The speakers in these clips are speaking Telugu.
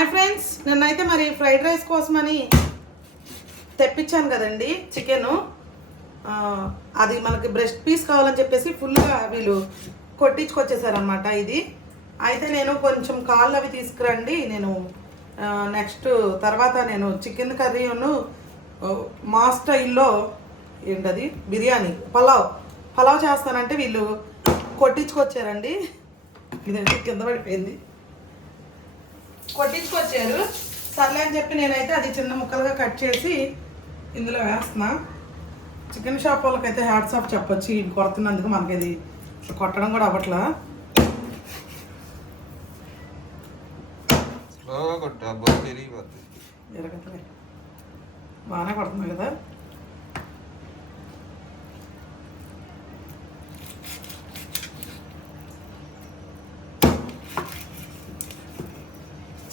హాయ్ ఫ్రెండ్స్ నిన్నైతే మరి ఫ్రైడ్ రైస్ కోసమని తెప్పించాను కదండి చికెను. అది మనకి బ్రెస్ట్ పీస్ కావాలని చెప్పేసి ఫుల్గా వీళ్ళు కొట్టించుకొచ్చేసారనమాట ఇది. అయితే నేను కొంచెం కాళ్ళు అవి తీసుకురండి నేను నెక్స్ట్ తర్వాత నేను చికెన్ కర్రీను మా స్టైల్లో ఏంటది? బిర్యానీ పలావ్. పలావ్ చేస్తానంటే వీళ్ళు కొట్టించుకొచ్చారండి. ఇదంటే? కింద పడిపోయింది. కొట్టించుకొచ్చారు. సర్లే అని చెప్పి నేనైతే అది చిన్న ముక్కలుగా కట్ చేసి ఇందులో వేస్తున్నా. చికెన్ షాప్ వాళ్ళకైతే హ్యాట్స్ ఆఫ్ చెప్పొచ్చు ఇది కొడుతున్నందుకు మనకి ఇది కొట్టడం కూడా అవ్వట్లా. కొట్టు జరగట్లే బాగానే కొడుతుంది కదా.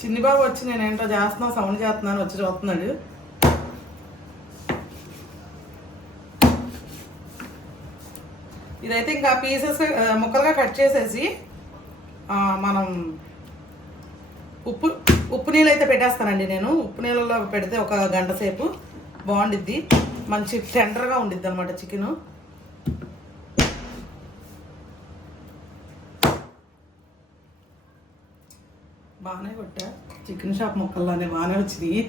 చిన్ని బాబు వచ్చి నేను ఏంటో చేస్తున్నా సౌండ్ చేస్తున్నాను వచ్చి చూస్తున్నాడు. ఇదైతే ఇంకా పీసెస్ ముక్కలుగా కట్ చేసేసి మనం ఉప్పు ఉప్పు నీళ్ళు అయితే పెట్టేస్తానండి నేను. ఉప్పు నీళ్ళలో పెడితే ఒక గంట సేపు బాగుండిద్ది. మంచి టెండర్గా ఉండిద్ది అనమాట చికెను బాగానే కొట్టా. చికెన్ షాప్ ముక్కల్లోనే బాగానే వచ్చినాయి.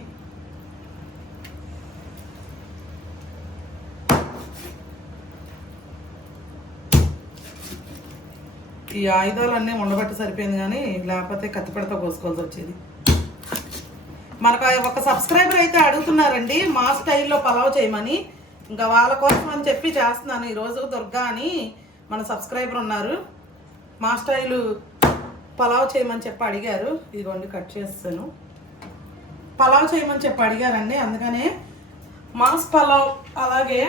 ఈ ఆయుధాలన్నీ ఉండబట్టి సరిపోయింది కానీ లేకపోతే కత్తిపెడతా కోసుకోవాల్సి వచ్చేది. మనకు ఒక సబ్స్క్రైబర్ అయితే అడుగుతున్నారండి మా స్టైల్లో పలావ్ చేయమని. ఇంకా వాళ్ళ కోసం అని చెప్పి చేస్తున్నాను. ఈరోజు దుర్గా అని మన సబ్స్క్రైబర్ ఉన్నారు. మా స్టైలు పలావ్ చేయమని చెప్పి అడిగారు. ఇదిగోండి కట్ చేస్తాను. పలావ్ చేయమని చెప్పి అడిగారండి. అందుకనే మాస్ పలావ్ అలాగే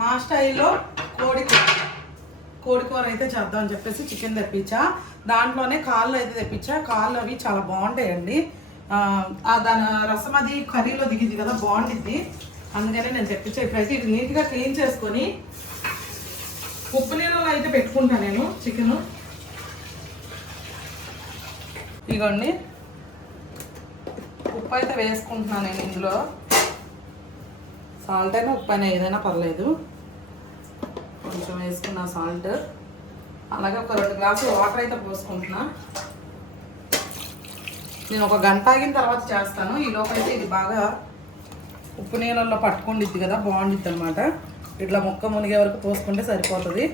మా స్టైల్లో కోడి కూర కోడి కూర అయితే చేద్దామని చెప్పేసి చికెన్ తెప్పించా. దాంట్లోనే కాళ్ళు అయితే తెప్పించా. కాళ్ళు అవి చాలా బాగుంటాయండి. దాని రసం అది కర్రీలో దిగింది కదా బాగుండిద్ది. అందుకనే నేను తెప్పించా. ఇప్పుడైతే ఇది నీట్గా క్లీన్ చేసుకొని ఉప్పు నీళ్ళలో అయితే పెట్టుకుంటాను నేను చికెను. ఇగోండి. ఉప్పు అయితే వేసుకుంటున్నాను నేను ఇందులో. సాల్ట్ అయినా ఉప్పు అయినా ఏదైనా పర్లేదు. కొంచెం వేసుకున్న సాల్ట్. అలాగే ఒక రెండు గ్లాసులు వాటర్ అయితే పోసుకుంటున్నా. నేను ఒక గంట ఆగిన తర్వాత చేస్తాను. ఈ లోపలైతే ఇది బాగా ఉప్పు నీళ్ళల్లో పట్టుకుండిద్ది కదా బాగుండిద్ది అనమాట ఇట్లా ముక్క మునిగే వరకు పోసుకుంటే సరిపోతుంది.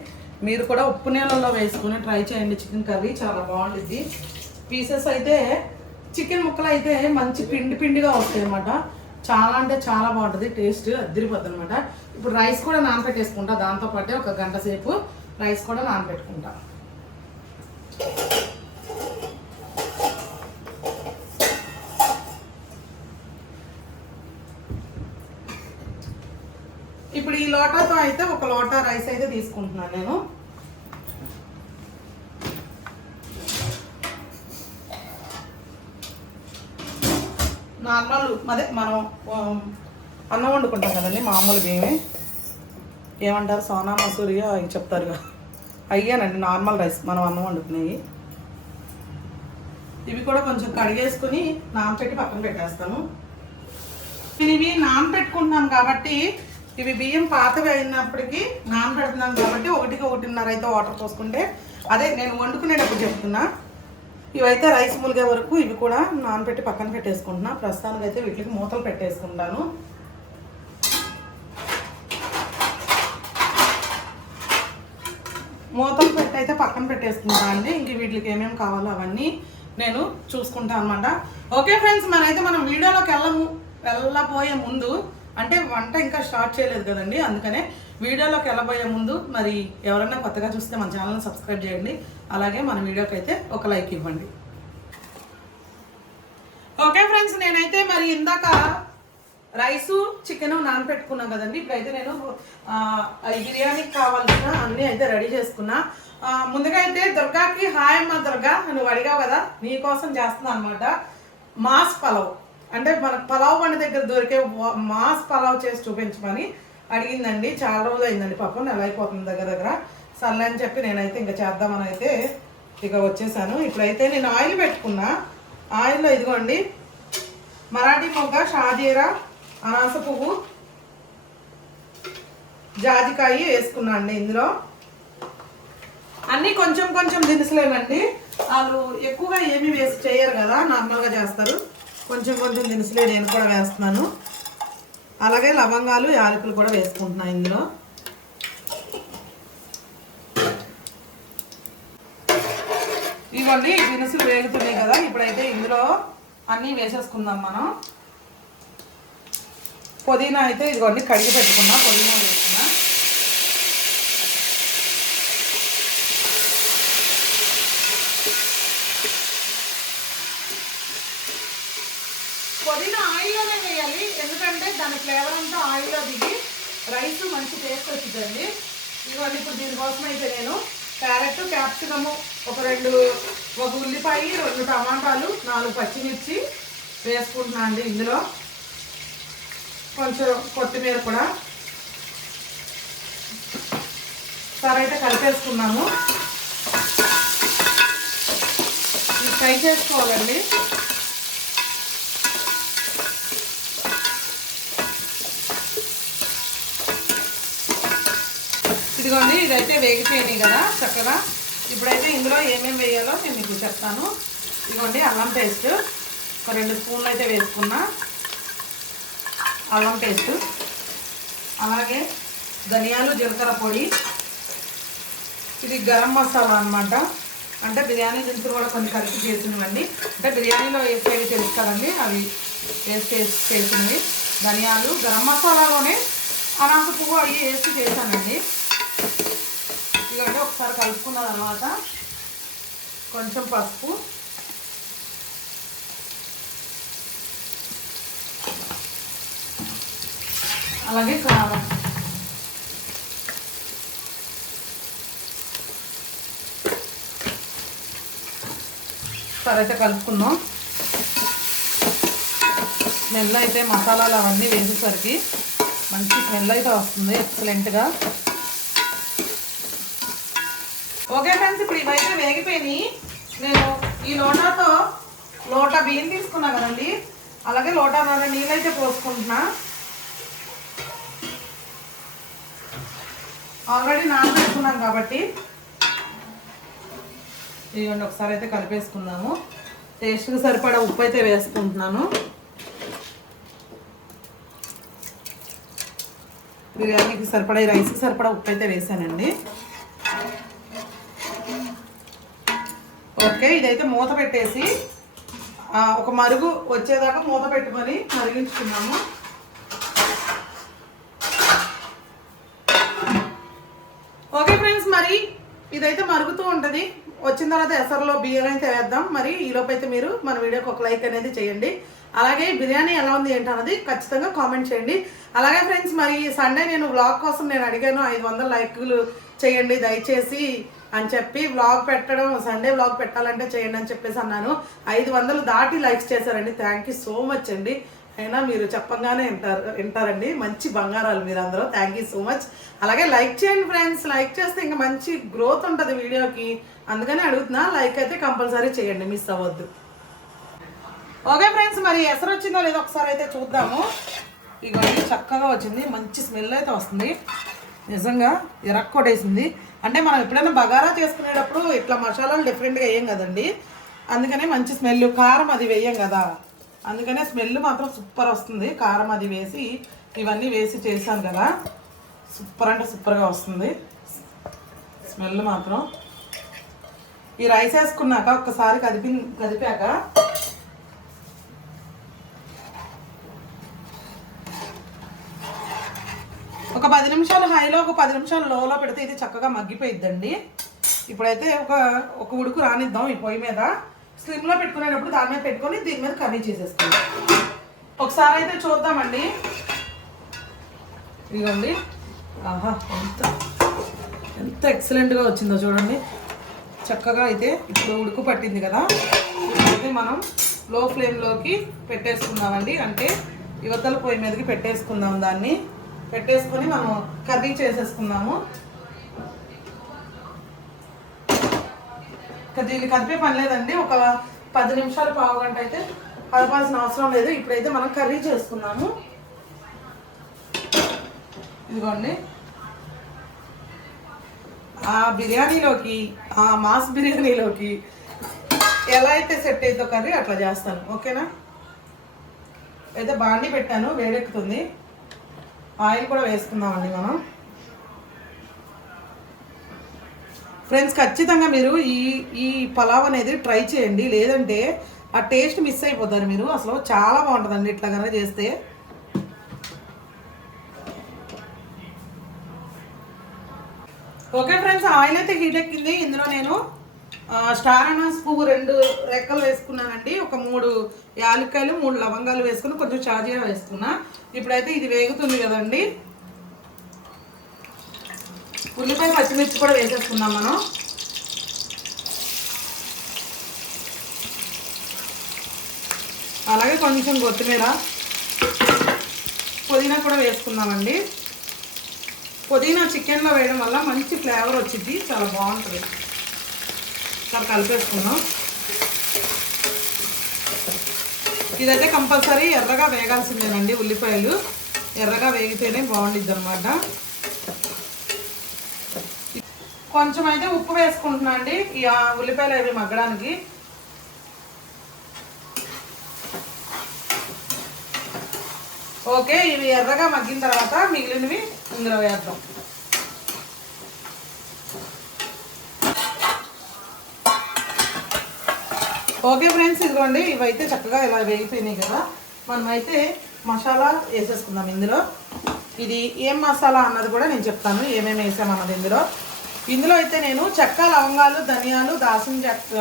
మీరు కూడా ఉప్పు నీళ్ళల్లో వేసుకుని ట్రై చేయండి. చికెన్ కర్రీ చాలా బాగుండిద్ది. పీసెస్ అయితే చికెన్ ముక్కలు అయితే మంచి పిండి పిండిగా వస్తాయి అన్నమాట చాలా అంటే చాలా బాగుంటుంది టేస్ట్ అద్దరిపోద్ది అనమాట ఇప్పుడు రైస్ కూడా నానబెట్టేసుకుంటా దాంతో పాటే ఒక గంట సేపు రైస్ కూడా నానబెట్టుకుంటా ఇప్పుడు ఈ లోటాతో అయితే ఒక లోటా రైస్ అయితే తీసుకుంటున్నాను నేను నార్మల్ అదే మనం అన్నం వండుకుంటాం కదండి మామూలు బియ్యమే ఏమంటారు? సోనా మసూరియా అవి చెప్తారుగా. అయ్యానండి నార్మల్ రైస్ మనం అన్నం వండుకునేవి. ఇవి కూడా కొంచెం కడిగేసుకుని నానపెట్టి పక్కన పెట్టేస్తాను. నేను ఇవి నానపెట్టుకుంటున్నాను కాబట్టి ఇవి బియ్యం పాతవి అయినప్పటికీ నానబెడుతున్నాను కాబట్టి ఒకటికి ఒకటిన్నర అయితే వాటర్ పోసుకుంటే అదే నేను వండుకునేటప్పుడు చెప్తున్నా. ఇవైతే రైస్ ములిగే వరకు ఇవి కూడా నానబెట్టి పక్కన పెట్టేసుకుంటున్నా. ప్రస్తుతానికి అయితే వీటికి మూతలు పెట్టేసుకుంటాను. మూతలు పెట్టి అయితే పక్కన పెట్టేసుకుంటా అండి. ఇంక వీటికి ఏమేమి కావాలో అవన్నీ నేను చూసుకుంటాను అనమాట ఓకే ఫ్రెండ్స్ మనైతే మనం వీడియోలోకి వెళ్ళము వెళ్ళబోయే ముందు అంటే వంట ఇంకా స్టార్ట్ చేయలేదు కదండి అందుకనే వీడియోలోకి వెళ్ళబోయే ముందు మరి ఎవరైనా కొత్తగా చూస్తే మన ఛానల్ని సబ్స్క్రైబ్ చేయండి అలాగే మన వీడియోకి అయితే ఒక లైక్ ఇవ్వండి. ఓకే ఫ్రెండ్స్ నేనైతే మరి ఇందాక రైసు చికెన్ నానబెట్టుకున్నాం కదండి ఇప్పుడైతే నేను ఈ బిర్యానీకి కావాల్సిన అన్నీ అయితే రెడీ చేసుకున్నా. ముందుగా అయితే దుర్గాకి హాయ్ అమ్మ దుర్గా నువ్వు అడిగావు కదా నీకోసం చేస్తున్నా అనమాట మాస్ పలవ్. అంటే మన పలావ్ బండి దగ్గర దొరికే మాస్ పలావ్ చేసి చూపించమని అడిగిందండి. చాలా రోజులు అయిందండి పాపం నెల అయిపోతుంది దగ్గర దగ్గర. సర్లే అని చెప్పి నేనైతే ఇంకా చేద్దామని అయితే ఇక వచ్చేసాను. ఇప్పుడైతే నేను ఆయిల్ పెట్టుకున్నా. ఆయిల్లో ఇదిగోండి మరాఠీ మొగ్గ షాజీరా అనాస పువ్వు జాజికాయ వేసుకున్నా అండి ఇందులో. అన్నీ కొంచెం కొంచెం దినుసులేనండి. వాళ్ళు ఎక్కువగా ఏమీ వేసి చేయరు కదా నార్మల్గా చేస్తారు. కొంచెం కొంచెం దినుసులే నేను కూడా వేస్తున్నాను. అలాగే లవంగాలు యాలకులు కూడా వేసుకుంటున్నాను ఇందులో. ఇవన్నీ దినుసులు వేగుతున్నాయి కదా ఇప్పుడైతే ఇందులో అన్నీ వేసేసుకుందాం మనం. పుదీనా అయితే ఇదిగోండి కడిగి పెట్టుకున్నా పుదీనా వేసుకున్నా పుదీనా ఆయిల్లోనే వేయాలి ఎందుకంటే దాని ఫ్లేవర్ అంతా ఆయిల్లో దిగి రైస్ మంచి టేస్ట్ వచ్చిందండి. ఇవన్నీ ఇప్పుడు దీనికోసం అయితే నేను క్యారెట్ క్యాప్సికము ఒక రెండు ఒక ఉల్లిపాయ రెండు టమాటాలు నాలుగు పచ్చిమిర్చి వేసుకుంటున్నాను అండి ఇందులో. కొంచెం కొత్తిమీర కూడా. సరే అయితే కలిపేసుకున్నాము. ఫ్రై చేసుకోవాలండి. ఇదిగోండి ఇదైతే వేగిపోయినాయి కదా చక్కగా. ఇప్పుడైతే ఇందులో ఏమేమి వేయాలో నేను మీకు చెప్తాను. ఇదిగోండి అల్లం పేస్ట్. ఒక రెండు స్పూన్లు అయితే వేసుకున్నా. అల్లం పేస్ట్. అలాగే ధనియాలు జీలకర్ర పొడి. ఇది గరం మసాలా అనమాట అంటే బిర్యానీ దినుసులు కూడా కొన్ని కలిపి చేసినవండి. అంటే బిర్యానీలో వేసేవి తెలుసు కదండి అవి వేసి చేసి చేసింది ధనియాలు గరం మసాలాలోనే అనాస పువ్వు అవి వేసి చేశానండి. ఇదిగోండి ఒకసారి కలుపుకున్న తర్వాత కొంచెం పసుపు. అలాగే కారం. సరే అయితే కలుపుకుందాం. స్మెల్ అయితే మసాలాలు అవన్నీ వేసేసరికి మంచి స్మెల్ అయితే వస్తుంది ఎక్సలెంట్గా ఓకే ఫ్రెండ్స్ ఇప్పుడు ఇవైతే వేగిపోయినాయి. నేను ఈ లోటాతో లోటా బియ్యం తీసుకున్నా కదండి. అలాగే లోటాన్నర నీళ్ళైతే పోసుకుంటున్నా. ఆల్రెడీ నానబెట్టుకున్నాం కాబట్టి. ఇవ్వండి ఒకసారి అయితే కలిపేసుకున్నాము టేస్ట్కి సరిపడా ఉప్పు అయితే వేసుకుంటున్నాను. బిర్యానీకి సరిపడా ఈ రైస్కి సరిపడా ఉప్పు అయితే వేసానండి. ఓకే ఇదైతే మూత పెట్టేసి ఒక మరుగు వచ్చేదాకా మూత పెట్టుకొని మరిగించుకున్నాము ఓకే ఫ్రెండ్స్ మరి ఇదైతే మరుగుతూ ఉంటుంది. వచ్చిన తర్వాత ఎసర్లో బియ్యం అయితే వేద్దాం. మరి ఈలోపు అయితే మీరు మన వీడియోకి ఒక లైక్ అనేది చేయండి. అలాగే బిర్యానీ ఎలా ఉంది ఏంటి అన్నది ఖచ్చితంగా కామెంట్ చేయండి. అలాగే ఫ్రెండ్స్ మరి సండే నేను బ్లాగ్ కోసం నేను అడిగాను ఐదు వందల లైకులు చేయండి దయచేసి అని చెప్పి వ్లాగ్ పెట్టడం సండే వ్లాగ్ పెట్టాలంటే చేయండి అని చెప్పేసి అన్నాను. ఐదు వందలు దాటి లైక్స్ చేశారండి. థ్యాంక్ యూ సో మచ్ అండి. అయినా మీరు చెప్పంగానే వింటారు వింటారండి. మంచి బంగారాలు మీరు అందరూ థ్యాంక్ యూ సో మచ్ అలాగే లైక్ చేయండి ఫ్రెండ్స్ లైక్ చేస్తే ఇంకా మంచి గ్రోత్ ఉంటుంది వీడియోకి. అందుకని అడుగుతున్నా లైక్ అయితే కంపల్సరీ చేయండి. మిస్ అవ్వద్దు. ఓకే ఫ్రెండ్స్ మరి ఎసరు వచ్చిందో లేదో ఒకసారి అయితే చూద్దాము. ఇవన్నీ చక్కగా వచ్చింది. మంచి స్మెల్ అయితే వస్తుంది. నిజంగా ఎరక్కొట్టేసింది. అంటే మనం ఎప్పుడైనా బగారా చేసుకునేటప్పుడు ఇట్లా మసాలాలు డిఫరెంట్గా వేయం కదండి? అందుకనే మంచి స్మెల్ కారం అది వేయం కదా. అందుకనే స్మెల్ మాత్రం సూపర్ వస్తుంది. కారం అది వేసి ఇవన్నీ వేసి చేశాను కదా. సూపర్ అంటే సూపర్గా వస్తుంది. స్మెల్ మాత్రం. ఈ రైస్ వేసుకున్నాక ఒక్కసారి కదిపి కదిపాక ఒక పది నిమిషాలు హైలో ఒక పది నిమిషాలు లోలో పెడితే ఇది చక్కగా మగ్గిపోయిద్దండి. ఇప్పుడైతే ఒక ఒక ఉడుకు రానిద్దాం ఈ పొయ్యి మీద. స్లిమ్లో పెట్టుకునేటప్పుడు దాని మీద పెట్టుకొని దీని మీద కర్రీ చేసేసుకుందాం ఒకసారి అయితే చూద్దామండి. ఇదిగోండి. ఆహా ఎంత ఎంత ఎక్సలెంట్గా వచ్చిందో చూడండి. చక్కగా అయితే ఇప్పుడు ఉడుకు పట్టింది కదా. అయితే మనం లో ఫ్లేమ్లోకి పెట్టేసుకుందామండి. అంటే యువతల పొయ్యి మీదకి పెట్టేసుకుందాం దాన్ని. పెట్టేసుకొని మనం కర్రీ చేసేసుకుందాము. దీన్ని కదిపే పని లేదండి. ఒక పది నిమిషాలు పావు గంట అయితే కలపాల్సిన అవసరం లేదు. ఇప్పుడైతే మనం కర్రీ చేసుకున్నాము ఇదిగోండి. ఆ బిర్యానీలోకి ఆ మాస్ బిర్యానీలోకి ఎలా అయితే సెట్ అవుతుందో కర్రీ అట్లా చేస్తాను. ఓకేనా? అయితే బాండి పెట్టాను వేడెక్కుతుంది. ఆయిల్ కూడా వేసుకుందామండి మనం. ఫ్రెండ్స్ ఖచ్చితంగా మీరు ఈ ఈ పలావ్ అనేది ట్రై చేయండి. లేదంటే ఆ టేస్ట్ మిస్ అయిపోతారు మీరు. అసలు చాలా బాగుంటుందండి ఇట్లా కనుక చేస్తే. ఓకే ఫ్రెండ్స్ ఆయిల్ అయితే హీట్ ఎక్కింది. ఇందులో నేను స్టార్ అనాస్ పువ్వు రెండు రెక్కలు వేసుకున్నానండి. ఒక మూడు యాలక్కాయలు మూడు లవంగాలు వేసుకుని కొంచెం చాజీరా వేసుకున్నా. ఇప్పుడైతే ఇది వేగుతుంది కదండి. ఉల్లిపాయ పచ్చిమిర్చి కూడా వేసేసుకుందాం మనం. అలాగే కొంచెం కొత్తిమీర పుదీనా కూడా వేసుకుందామండి. పుదీనా చికెన్లో వేయడం వల్ల మంచి ఫ్లేవర్ వచ్చింది చాలా బాగుంటుంది. చాలా కలిపేసుకున్నాం. ఇదైతే కంపల్సరీ ఎర్రగా వేగాల్సిందేనండి ఉల్లిపాయలు. ఎర్రగా వేగితేనే బాగుండిద్ది అనమాట కొంచెం అయితే ఉప్పు వేసుకుంటున్నా అండి. ఈ ఉల్లిపాయలు అవి మగ్గడానికి. ఓకే ఇవి ఎర్రగా మగ్గిన తర్వాత మిగిలినవి ఇందులో వేద్దాం. ఓకే ఫ్రెండ్స్ ఇదిగోండి ఇవైతే చక్కగా ఇలా వేగిపోయినాయి కదా. మనమైతే మసాలా వేసేసుకుందాం ఇందులో. ఇది ఏం మసాలా అన్నది కూడా నేను చెప్తాను ఏమేమి వేసామన్నది ఇందులో. ఇందులో అయితే నేను చెక్క లవంగాలు ధనియాలు దాసిన చెక్క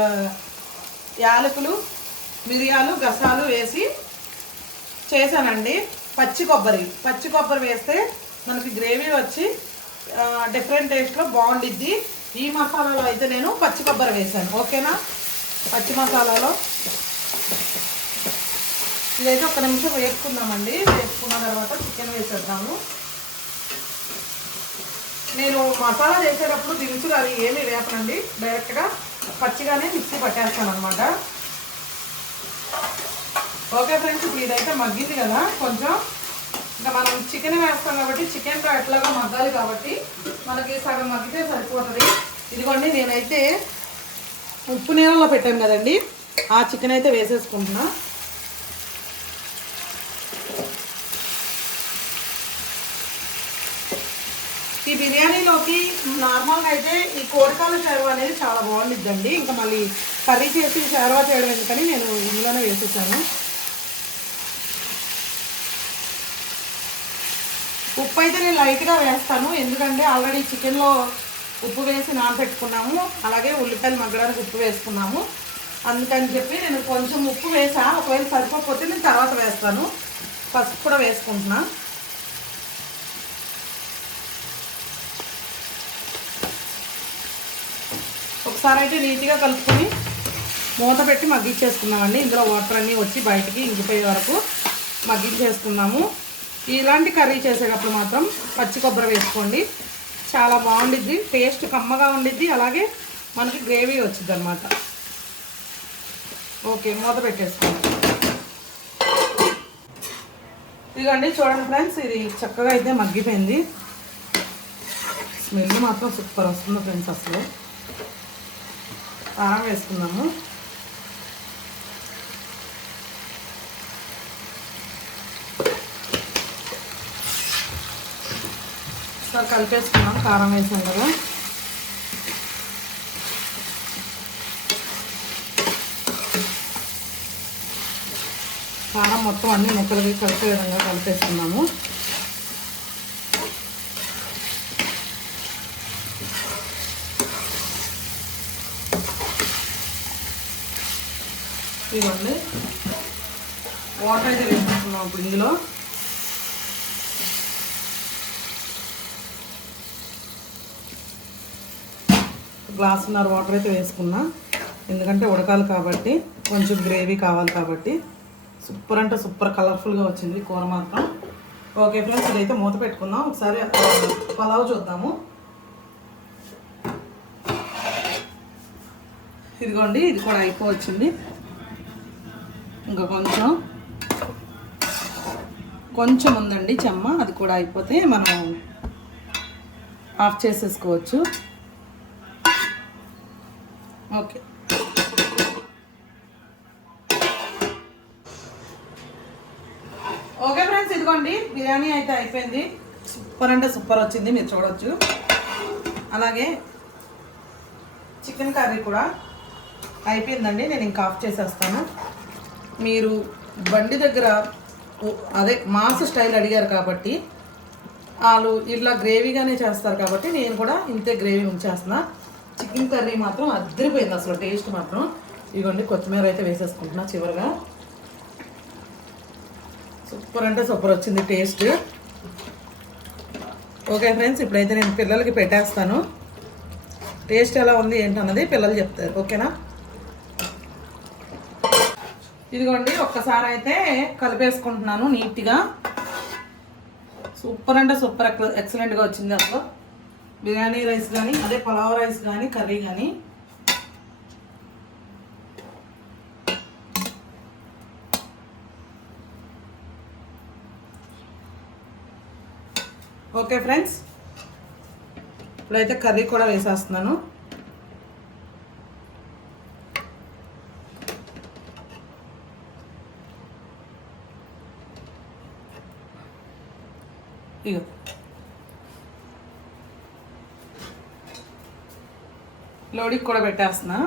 యాలకులు మిరియాలు గసాలు వేసి చేశానండి. పచ్చి కొబ్బరి పచ్చి కొబ్బరి వేస్తే మనకి గ్రేవీ వచ్చి డిఫరెంట్ టేస్ట్లో బాగుండిద్ది. ఈ మసాలాలో అయితే నేను పచ్చి కొబ్బరి వేసాను ఓకేనా? పచ్చి మసాలాలో. ఇదైతే ఒక నిమిషం వేసుకుందామండి. వేసుకున్న తర్వాత చికెన్ వేసేద్దాము. నేను మసాలా చేసేటప్పుడు దినుసులు అవి ఏమీ వేపనండి. డైరెక్ట్గా పచ్చిగానే మిక్సీ పట్టేస్తాను అనమాట ఓకే ఫ్రెండ్స్ ఇదైతే మగ్గింది కదా. కొంచెం ఇంకా మనం చికెన్ వేస్తాం కాబట్టి చికెన్తో ఎట్లాగో మగ్గాలి కాబట్టి మనకి సగం మగ్గితే సరిపోతుంది. ఇదిగోండి నేనైతే ఉప్పు నీళ్ళలో పెట్టాను కదండి. ఆ చికెన్ అయితే వేసేసుకుంటున్నా. ఈ బిర్యానీలోకి నార్మల్గా అయితే ఈ కోడికాల షర్వా అనేది చాలా బాగుండిద్దండి. ఇంకా మళ్ళీ కర్రీ చేసి షర్వా చేయడం ఎందుకని నేను ఇందులోనే వేసేసాను. ఉప్పు అయితే నేను లైట్గా వేస్తాను. ఎందుకంటే ఆల్రెడీ చికెన్లో ఉప్పు వేసి నానబెట్టుకున్నాము అలాగే ఉల్లిపాయలు మగ్గడానికి ఉప్పు వేసుకున్నాము. అందుకని చెప్పి నేను కొంచెం ఉప్పు వేసా. ఒకవేళ సరిపోకపోతే నేను తర్వాత వేస్తాను. పసుపు కూడా వేసుకుంటున్నా. ఒకసారి అయితే నీట్గా కలుపుకొని మూత పెట్టి మగ్గించేసుకున్నామండి. ఇందులో వాటర్ అన్నీ వచ్చి బయటికి ఇంకిపోయే వరకు మగ్గించేసుకున్నాము. ఇలాంటి కర్రీ చేసేటప్పుడు మాత్రం పచ్చి కొబ్బరి వేసుకోండి. చాలా బాగుండిద్ది టేస్ట్ కమ్మగా ఉండిద్ది అలాగే మనకి గ్రేవీ వచ్చింది అనమాట ఓకే మూత పెట్టేసుకోండి ఇదిగండి చూడండి ఫ్రెండ్స్ ఇది చక్కగా అయితే మగ్గిపోయింది. స్మెల్ మాత్రం సూపర్ వస్తుంది ఫ్రెండ్స్ అసలు. కారం వేసుకుందాము. కలిపేసుకున్నాం కారం వేసాం కదా. కారం మొత్తం అన్ని ముక్కలకి కలిపే విధంగా కలిపేసుకున్నాము. ఇదిగోండి. వాటర్ అయితే వేసుకుంటున్నాం ఇప్పుడు ఇందులో. గ్లాసున్నర వాటర్ అయితే వేసుకున్నా. ఎందుకంటే ఉడకాలి కాబట్టి కొంచెం గ్రేవీ కావాలి కాబట్టి. సూపర్ అంటే సూపర్ కలర్ఫుల్గా వచ్చింది కూర మాత్రం. ఓకే ఫ్రెండ్స్ ఇదైతే మూత పెట్టుకుందాం. ఒకసారి పలావ్ చూద్దాము. ఇదిగోండి ఇది కూడా అయిపోవచ్చింది. ఇంకా కొంచెం కొంచెం ఉందండి చెమ్మ అది కూడా అయిపోతే మనం ఆఫ్ చేసేసుకోవచ్చు. ఓకే. ఓకే ఫ్రెండ్స్ ఇదిగోండి. బిర్యానీ అయితే అయిపోయింది. సూపర్ అంటే సూపర్ వచ్చింది మీరు చూడవచ్చు అలాగే చికెన్ కర్రీ కూడా అయిపోయిందండి. నేను ఇంకా ఆఫ్ చేసేస్తాను. మీరు బండి దగ్గర అదే మాస్ స్టైల్ అడిగారు కాబట్టి వాళ్ళు ఇట్లా గ్రేవీగానే చేస్తారు కాబట్టి నేను కూడా ఇంతే గ్రేవీ ఉంచేస్తున్నా. చికెన్ కర్రీ మాత్రం అద్దరిపోయింది అసలు టేస్ట్ మాత్రం. ఇదిగోండి కొత్తిమీర అయితే వేసేసుకుంటున్నా చివరిగా. సూపర్ అంటే సూపర్ వచ్చింది టేస్ట్. ఓకే ఫ్రెండ్స్ ఇప్పుడైతే నేను పిల్లలకి పెట్టేస్తాను. టేస్ట్ ఎలా ఉంది ఏంటన్నది పిల్లలు చెప్తారు ఓకేనా? ఇదిగోండి ఒక్కసారి అయితే కలిపేసుకుంటున్నాను నీట్గా. సూపర్ అంటే సూపర్ ఎక్సలెంట్గా వచ్చింది అసలు. బిర్యానీ రైస్ కానీ అదే పలావ్ రైస్ కానీ కర్రీ కానీ ఓకే ఫ్రెండ్స్ ఇప్పుడైతే కర్రీ కూడా వేసేస్తున్నాను ఇగో లోడికి కూడా పెట్టేస్తున్నా.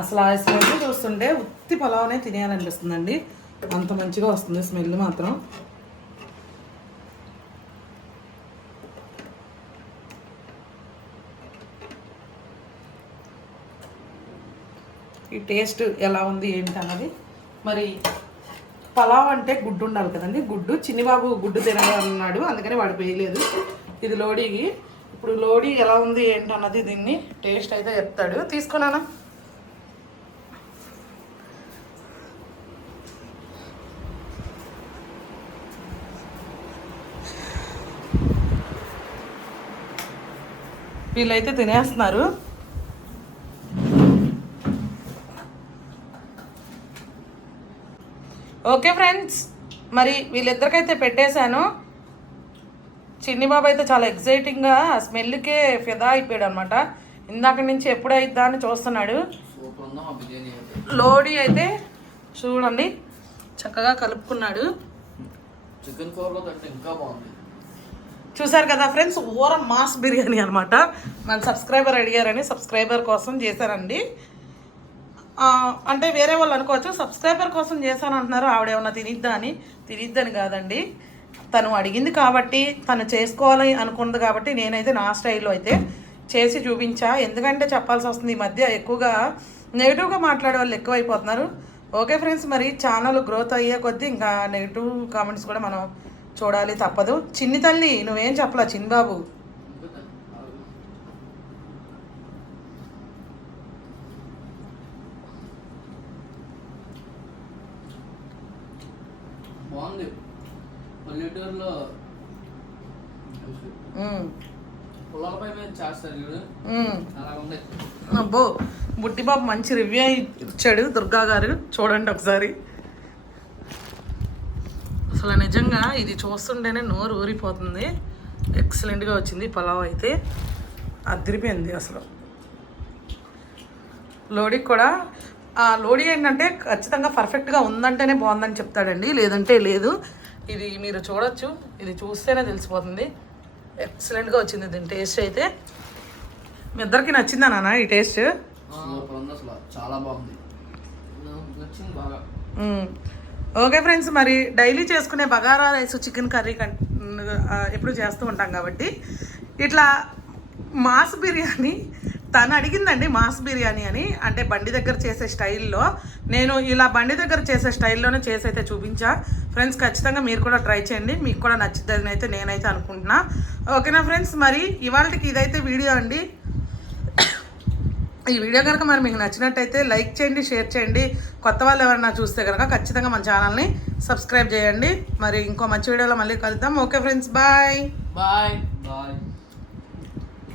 అసలు ఆ స్మెల్ చూస్తుంటే ఉత్తి పలావనే తినేయాలనిపిస్తుందండి. అంత మంచిగా వస్తుంది స్మెల్ మాత్రం. ఈ టేస్ట్ ఎలా ఉంది ఏంటి అన్నది మరి పలావ్ అంటే గుడ్డు ఉండాలి కదండి. గుడ్డు చిన్నిబాబు గుడ్డు తినాలన్నాడు అందుకని వాడు వేయలేదు. ఇది లోడీకి ఇప్పుడు లోడీ ఎలా ఉంది ఏంటి అన్నది దీన్ని టేస్ట్ అయితే చెప్తాడు. తీసుకున్నానా వీళ్ళైతే తినేస్తున్నారు. Okay friends. మరి వీళ్ళిద్దరికైతే పెట్టేశాను. చిన్ని బాబు అయితే చాలా ఎగ్జైటింగ్గా ఆ స్మెల్కే ఫిదా అయిపోయాడు అనమాట ఇందాక నుంచి ఎప్పుడు అయిద్దా అని చూస్తున్నాడు. లోడీ అయితే చూడండి చక్కగా కలుపుకున్నాడు. చికెన్ ఇంకా బాగుంది. చూసారు కదా ఫ్రెండ్స్ ఊర మాస్ బిర్యానీ అనమాట. మన సబ్స్క్రైబర్ అడిగారని సబ్స్క్రైబర్ కోసం చేశానండి ఆ, అంటే వేరే వాళ్ళు అనుకోవచ్చు సబ్స్క్రైబర్ కోసం చేశాను అంటున్నారు ఆవిడ ఏమన్నా తినిద్దా అని. తినిద్దని కాదండి. తను అడిగింది కాబట్టి తను చేసుకోవాలి అనుకున్నది కాబట్టి నేనైతే నా స్టైల్లో అయితే చేసి చూపించా. ఎందుకంటే చెప్పాల్సి వస్తుంది ఈ మధ్య ఎక్కువగా నెగిటివ్గా మాట్లాడే వాళ్ళు ఎక్కువైపోతున్నారు. ఓకే ఫ్రెండ్స్ మరి ఛానల్ గ్రోత్ అయ్యే కొద్దీ ఇంకా నెగిటివ్ కామెంట్స్ కూడా మనం చూడాలి తప్పదు. చిన్ని తల్లి నువ్వేం చెప్పలా చిన్నబాబు బాబు ఇంకా తిన్- ఆగు. బాగుంది పొలాలపై చేస్తారు చూడు. ఉమ్. అలా ఉంది. అబ్బో బుట్టిబాబు మంచి రివ్యూ ఇచ్చాడు దుర్గా గారు. చూడండి ఒకసారి. అసలు నిజంగా ఇది చూస్తుంటేనే నోరు ఊరిపోతుంది. ఎక్సలెంట్గా వచ్చింది పలావ్ అయితే. అదిరిపోయింది అసలు. లోడీకి కూడా ఆ లోడీ ఏంటంటే ఖచ్చితంగా పర్ఫెక్ట్గా ఉందంటేనే బాగుందని చెప్తాడండి. లేదంటే లేదు. ఇది మీరు చూడొచ్చు. ఇది చూస్తేనే తెలిసిపోతుంది. ఎక్సలెంట్గా వచ్చింది దీని టేస్ట్ అయితే. మీ ఇద్దరికి నచ్చిందా నాన్న ఈ టేస్ట్ చాలా బాగుంది. ఓకే ఫ్రెండ్స్ మరి డైలీ చేసుకునే బగారా రైస్ చికెన్ కర్రీ ఎప్పుడు చేస్తూ ఉంటాం కాబట్టి ఇట్లా మాస్ బిర్యానీ తను అడిగిందండి మాస్ బిర్యానీ అని. అంటే బండి దగ్గర చేసే స్టైల్లో. నేను ఇలా బండి దగ్గర చేసే స్టైల్లోనే చేసి అయితే చూపించా. ఫ్రెండ్స్ ఖచ్చితంగా మీరు కూడా ట్రై చేయండి. మీకు కూడా నచ్చుతుందని అయితే నేనైతే అనుకుంటున్నా. ఓకేనా ఫ్రెండ్స్? మరి ఇవాళకి ఇదైతే వీడియో అండి. ఈ వీడియో కనుక మరి మీకు నచ్చినట్టయితే లైక్ చేయండి షేర్ చేయండి. కొత్త వాళ్ళు ఎవరైనా చూస్తే కనుక ఖచ్చితంగా మన ఛానల్ని సబ్స్క్రైబ్ చేయండి. మరి ఇంకో మంచి వీడియోలో మళ్ళీ కలుద్దాం. Okay friends bye. బాయ్.